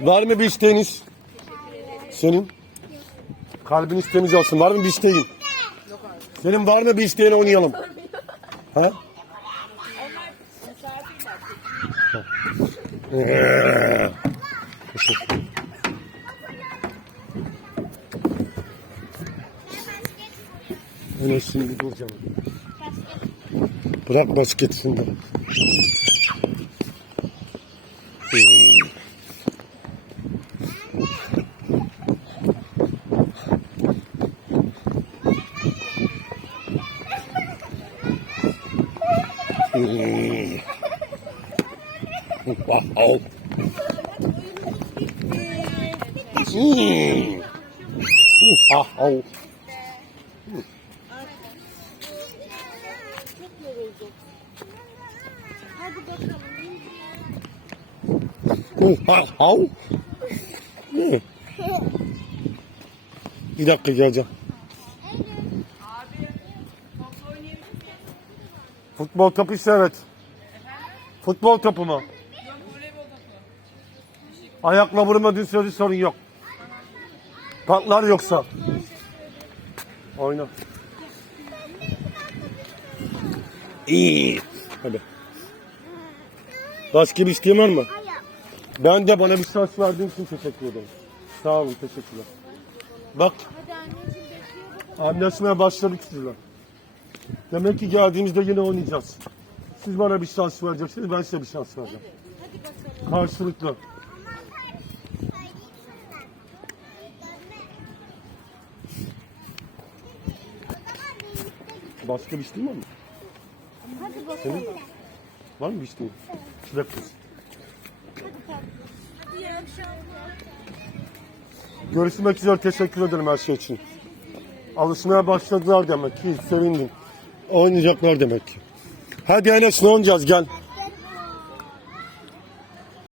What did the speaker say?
Var mı bir isteğiniz? Senin? Kalbiniz temiz olsun. Var mı bir isteğin? Senin var mı bir isteğin oynayalım? Ha? Enes şimdi duracağım. Bırak basket şimdi. Wow. Hmm. Wow. Wow. Bir dakika geleceğim. Futbol topu ise evet. Futbol topu mu? Ayakla vurmadığın sürece sorun yok. Patlar yoksa. Oyna. İyi. Hadi. Başka bir isteğin var mı? Ben de bana bir şans verdiğin için teşekkür ederim. Sağ olun, teşekkürler. Bak, Hadi anneciğim bekliyor bakalım. anlaşmaya başladık sizle. Demek ki geldiğimizde yine oynayacağız. Siz bana bir şans vereceksiniz, ben size bir şans vereceğim. Hadi bakalım. Karşılıklı. Başka bir isteğin var mı? Hadi bakalım. Senin? Var mı bir isteğin? Şurada kız. Görüşmek üzere, teşekkür ederim her şey için. Alışmaya başladılar demek ki, sevindim. Oynayacaklar demek ki. Hadi Enes ne oynayacağız gel.